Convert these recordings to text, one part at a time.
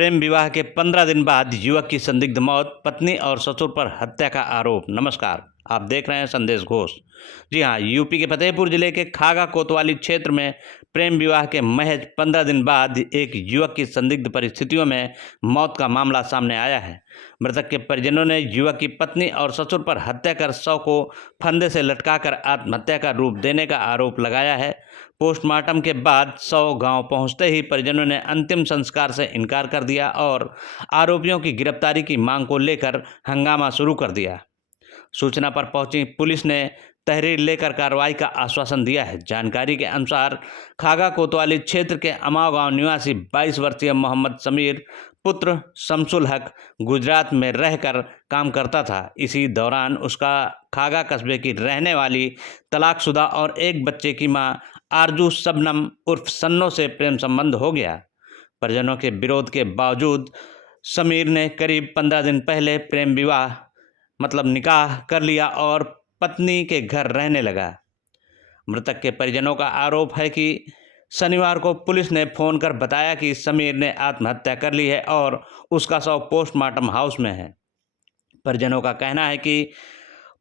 प्रेम विवाह के 15 दिन बाद युवक की संदिग्ध मौत, पत्नी और ससुर पर हत्या का आरोप। नमस्कार, आप देख रहे हैं संदेश घोष। जी हां, यूपी के फतेहपुर जिले के खागा कोतवाली क्षेत्र में प्रेम विवाह के महज 15 दिन बाद एक युवक की संदिग्ध परिस्थितियों में मौत का मामला सामने आया है। मृतक के परिजनों ने युवक की पत्नी और ससुर पर हत्या कर शव को फंदे से लटकाकर आत्महत्या का रूप देने का आरोप लगाया है। पोस्टमार्टम के बाद शव गांव पहुंचते ही परिजनों ने अंतिम संस्कार से इनकार कर दिया और आरोपियों की गिरफ्तारी की मांग को लेकर हंगामा शुरू कर दिया। सूचना पर पहुंची पुलिस ने तहरीर लेकर कार्रवाई का आश्वासन दिया है। जानकारी के अनुसार खागा कोतवाली क्षेत्र के अमाव गांव निवासी 22 वर्षीय मोहम्मद समीर पुत्र शमसुल हक गुजरात में रहकर काम करता था। इसी दौरान उसका खागा कस्बे की रहने वाली तलाकशुदा और एक बच्चे की मां आरजू शबनम उर्फ सन्नो से प्रेम संबंध हो गया। परिजनों के विरोध के बावजूद समीर ने करीब 15 दिन पहले प्रेम विवाह निकाह कर लिया और पत्नी के घर रहने लगा। मृतक के परिजनों का आरोप है कि शनिवार को पुलिस ने फोन कर बताया कि समीर ने आत्महत्या कर ली है और उसका शव पोस्टमार्टम हाउस में है। परिजनों का कहना है कि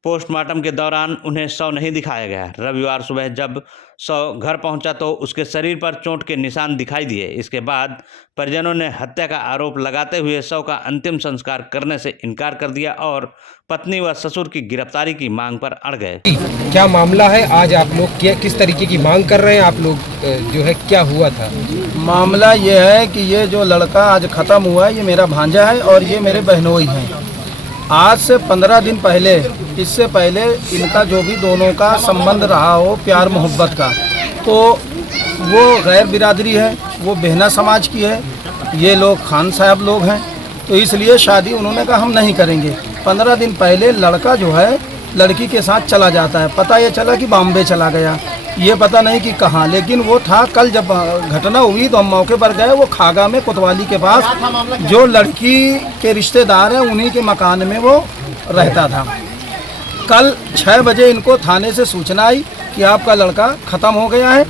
पोस्टमार्टम के दौरान उन्हें शव नहीं दिखाया गया। रविवार सुबह जब शव घर पहुंचा तो उसके शरीर पर चोट के निशान दिखाई दिए। इसके बाद परिजनों ने हत्या का आरोप लगाते हुए शव का अंतिम संस्कार करने से इनकार कर दिया और पत्नी व ससुर की गिरफ्तारी की मांग पर अड़ गए। क्या मामला है? आज आप लोग किस तरीके की मांग कर रहे हैं? आप लोग जो है क्या हुआ था? मामला ये है कि ये जो लड़का आज ख़त्म हुआ है, ये मेरा भांजा है और ये मेरे बहनोई हैं। आज से 15 दिन पहले, इससे पहले इनका जो भी दोनों का संबंध रहा हो प्यार मोहब्बत का, तो वो गैर बिरादरी है, वो बेहना समाज की है, ये लोग खान साहब लोग हैं, तो इसलिए शादी उन्होंने कहा हम नहीं करेंगे। 15 दिन पहले लड़का जो है लड़की के साथ चला जाता है। पता ये चला कि बॉम्बे चला गया, ये पता नहीं कि कहाँ, लेकिन वो था। कल जब घटना हुई तो हम मौके पर गए। वो खागा में कोतवाली के पास जो लड़की के रिश्तेदार हैं उन्हीं के मकान में वो रहता था। कल 6 बजे इनको थाने से सूचना आई कि आपका लड़का ख़त्म हो गया है।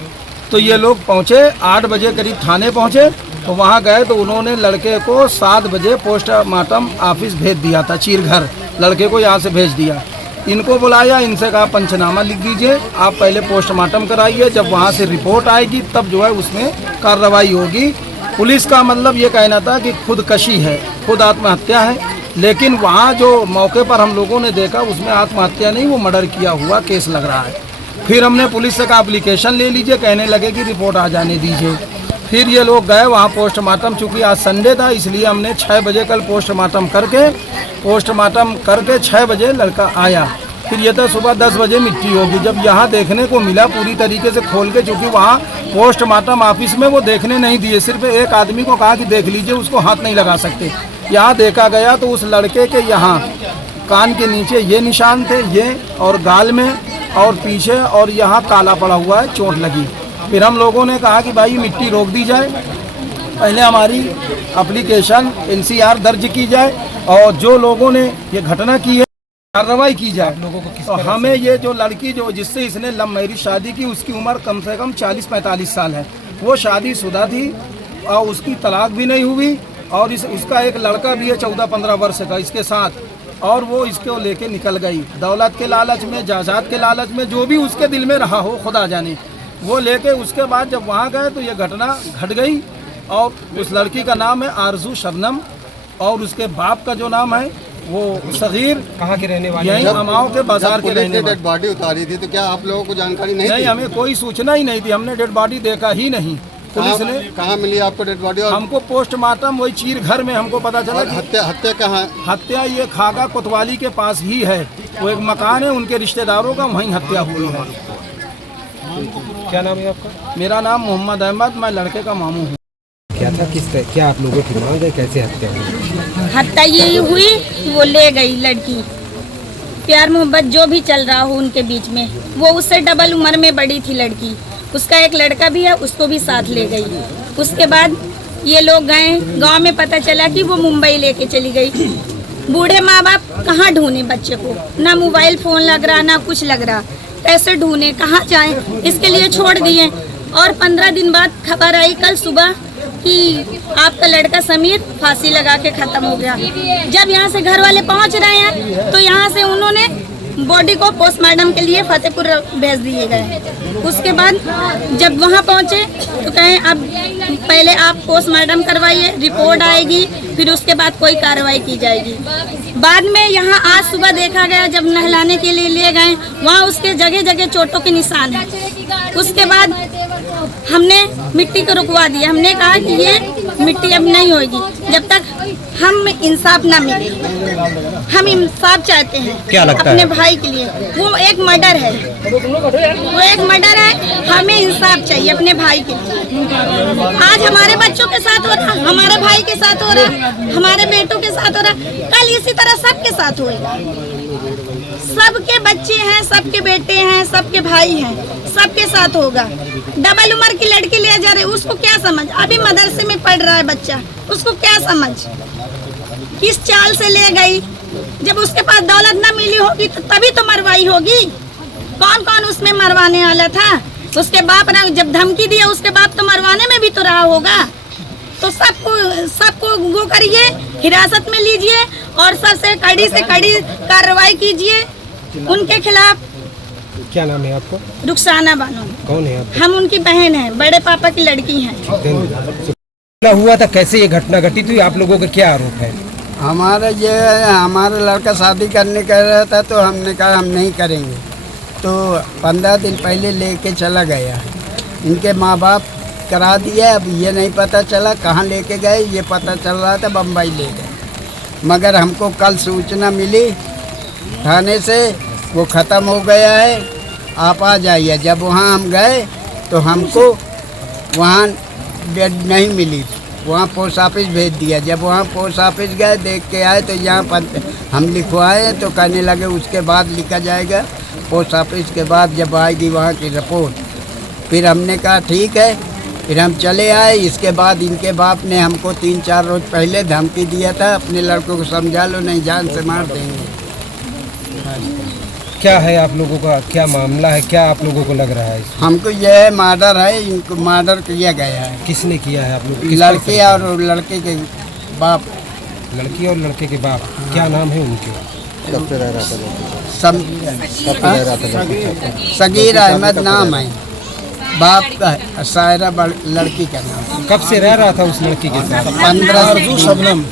तो ये लोग पहुँचे, 8 बजे करीब थाने पहुँचे। तो वहाँ गए तो उन्होंने लड़के को 7 बजे पोस्टमार्टम ऑफिस भेज दिया था। चीरघर लड़के को यहाँ से भेज दिया। इनको बुलाया, इनसे कहा पंचनामा लिख दीजिए, आप पहले पोस्टमार्टम कराइए, जब वहाँ से रिपोर्ट आएगी तब जो है उसमें कार्रवाई होगी। पुलिस का ये कहना था कि खुदकशी है, खुद आत्महत्या है, लेकिन वहाँ जो मौके पर हम लोगों ने देखा उसमें आत्महत्या नहीं, वो मर्डर किया हुआ केस लग रहा है। फिर हमने पुलिस से कहा एप्लीकेशन ले लीजिए, कहने लगे कि रिपोर्ट आ जाने दीजिए। फिर ये लोग गए वहाँ पोस्टमार्टम, चूँकि आज संडे था इसलिए हमने 6 बजे कल पोस्टमार्टम करके 6 बजे लड़का आया। फिर ये तो सुबह 10 बजे मिट्टी होगी। जब यहाँ देखने को मिला पूरी तरीके से खोल के, चूँकि वहाँ पोस्टमार्टम ऑफिस में वो देखने नहीं दिए, सिर्फ एक आदमी को कहा कि देख लीजिए, उसको हाथ नहीं लगा सकते। यहाँ देखा गया तो उस लड़के के यहाँ कान के नीचे ये निशान थे, ये और गाल में और पीछे और यहाँ काला पड़ा हुआ है, चोट लगी। फिर हम लोगों ने कहा कि भाई मिट्टी रोक दी जाए, पहले हमारी एप्लीकेशन NCR दर्ज की जाए और जो लोगों ने ये घटना की है कार्रवाई की जाए। लोगों को तो हमें ये जो लड़की जो जिससे इसने लव मैरिज शादी की, उसकी उम्र कम से कम 40-45 साल है। वो शादीशुदा थी और उसकी तलाक भी नहीं हुई और उसका एक लड़का भी है 14-15 वर्ष का इसके साथ, और वो इसको लेके निकल गई दौलत के लालच में, जायदाद के लालच में, जो भी उसके दिल में रहा हो खुदा जाने। वो लेके उसके बाद जब वहाँ गए तो ये घटना घट गई। और उस लड़की का नाम है आरजू शबनम और उसके बाप का जो नाम है वो सगीर। कहाँ के रहने वाले? यहीं अमाव के बाजार के रहने वाले। डेड बॉडी उतारी थी तो क्या आप लोगों को जानकारी नहीं थी? हमें कोई सूचना ही नहीं थी, हमने डेड बॉडी देखा ही नहीं। पुलिस ने कहाँ मिली आपको डेड बॉडी? और हमको पोस्टमार्टम वही चीरघर में हमको पता चला। हत्या कहाँ? हत्या ये खागा कोतवाली के पास ही है, वो एक मकान है उनके रिश्तेदारों का, वहीं हत्या हुई है। क्या नाम है आपका? मेरा नाम मोहम्मद अहमद, मैं लड़के का मामू हूँ। क्या था, क्या आप लोगों की मांग है? कैसे हत्या हुई? हत्या ये हुई कि वो ले गई लड़की, प्यार मोहब्बत जो भी चल रहा हो उनके बीच में, वो उससे डबल उम्र में बड़ी थी लड़की, उसका एक लड़का भी है, उसको भी साथ ले गई। उसके बाद ये लोग गए, गांव में पता चला कि वो मुंबई लेके चली गई। बूढ़े माँ बाप कहाँ ढूंढे बच्चे को, ना मोबाइल फोन लग रहा ना कुछ लग रहा, कैसे ढूंढे, कहाँ जाएं, इसके लिए छोड़ दिए। और 15 दिन बाद खबर आई कल सुबह कि आपका लड़का समीर फांसी लगा के खत्म हो गया। जब यहाँ से घर वाले पहुँच रहे हैं तो यहाँ से उन्होंने बॉडी को पोस्टमार्टम के लिए फतेहपुर भेज दिए गए। उसके बाद जब वहाँ पहुँचे तो कहें अब पहले आप पोस्टमार्टम करवाइए, रिपोर्ट आएगी, फिर उसके बाद कोई कार्रवाई की जाएगी। बाद में यहाँ आज सुबह देखा गया, जब नहलाने के लिए ले गए, वहाँ उसके जगह जगह चोटों के निशान हैं। उसके बाद हमने मिट्टी को रुकवा दिया। हमने कहा कि ये मिट्टी अब नहीं होगी जब तक हम इंसाफ ना मिले। हम इंसाफ चाहते हैं क्या लगता अपने है? भाई के लिए। वो एक मर्डर है, वो एक मर्डर है। हमें इंसाफ चाहिए अपने भाई के लिए। आज हमारे बच्चों के साथ हो रहा, हमारे भाई के साथ हो रहा, हमारे बेटों के साथ हो रहा, कल इसी तरह सबके साथ होएगा। सबके बच्चे हैं, सबके बेटे हैं, सबके भाई हैं, सबके साथ होगा। डबल उम्र की लड़की ले जा रहे, उसको क्या समझ? अभी मदरसे में पढ़ रहा है बच्चा, उसको क्या समझ? किस चाल से ले गई? जब उसके पास दौलत न मिली होगी तो तभी तो मरवाई होगी। कौन कौन उसमें मरवाने वाला था? उसके बाप ने जब धमकी दिया, उसके बाप तो मरवाने में भी तो रहा होगा। तो सबको वो करिए, हिरासत में लीजिए और सबसे कड़ी कार्रवाई कीजिए उनके खिलाफ। क्या नाम है आपको? रुखसाना बानो। कौन है आप? हम उनकी बहन हैं, बड़े पापा की लड़की हैं। क्या हुआ था, कैसे ये घटना घटी थी, आप लोगों का क्या आरोप है? हमारा लड़का शादी करने कह रहा था तो हमने कहा हम नहीं करेंगे। तो 15 दिन पहले लेके चला गया। इनके माँ बाप करा दिया। अब ये नहीं पता चला कहाँ लेके गए, ये पता चल रहा था बम्बई ले गए। मगर हमको कल सूचना मिली थाने से, वो ख़त्म हो गया है, आप आ जाइए। जब वहाँ हम गए तो हमको वहाँ बेड नहीं मिली, वहाँ पोस्ट ऑफिस भेज दिया। जब वहाँ पोस्ट ऑफिस गए, देख के आए तो यहाँ पर हम लिखवाए तो कहने लगे उसके बाद लिखा जाएगा पोस्ट ऑफिस के बाद जब आएगी वहाँ की रिपोर्ट। फिर हमने कहा ठीक है, फिर हम चले आए। इसके बाद इनके बाप ने हमको 3-4 रोज पहले धमकी दिया था, अपने लड़कों को समझा लो नहीं जान से मार देंगे। क्या है आप लोगों का, क्या मामला है, क्या आप लोगों को लग रहा है? हमको यह मर्डर है, इनको मर्डर किया गया है। किसने किया है आप लोग? लड़के और लड़के के बाप। लड़की और लड़के के बाप, क्या नाम है उनके? सगीर अहमद नाम है, बाप का है, सायरा लड़की का नाम। कब से रह रहा था उस लड़की के साथ? 15 आरजू शबनम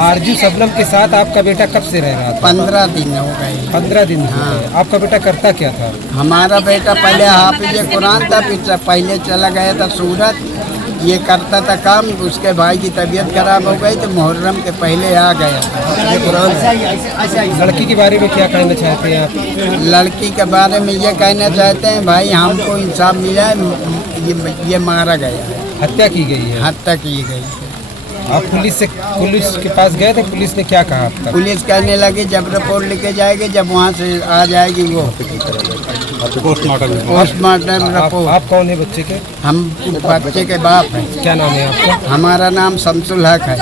आरजू शबनम के साथ आपका बेटा कब से रह रहा था? 15 दिन हो गए। 15 दिन हो गए। आपका बेटा करता क्या था? हमारा बेटा पहले हाफिज कुरान था, फिर पहले चला गया था सूरत, ये करता था काम। उसके भाई की तबीयत खराब हो गई तो मुहर्रम के पहले आ गया था। ये कुरान। लड़की के बारे में क्या कहना चाहते हैं आप? लड़की के बारे में ये कहना चाहते हैं भाई हमको इंसाफ मिला है, ये मारा गया है, हत्या की गई है। हत्या की गई है। आप पुलिस के पास गए थे, पुलिस ने क्या कहा आपका? पुलिस कहने लगी जब रिपोर्ट लिखे जाएगी, जब वहाँ से आ जाएगी वो पोस्टमार्टम रिपोर्ट। आप कौन है बच्चे के? हम बच्चे के बाप हैं। क्या नाम है आपका? हमारा नाम शमसुल हक है।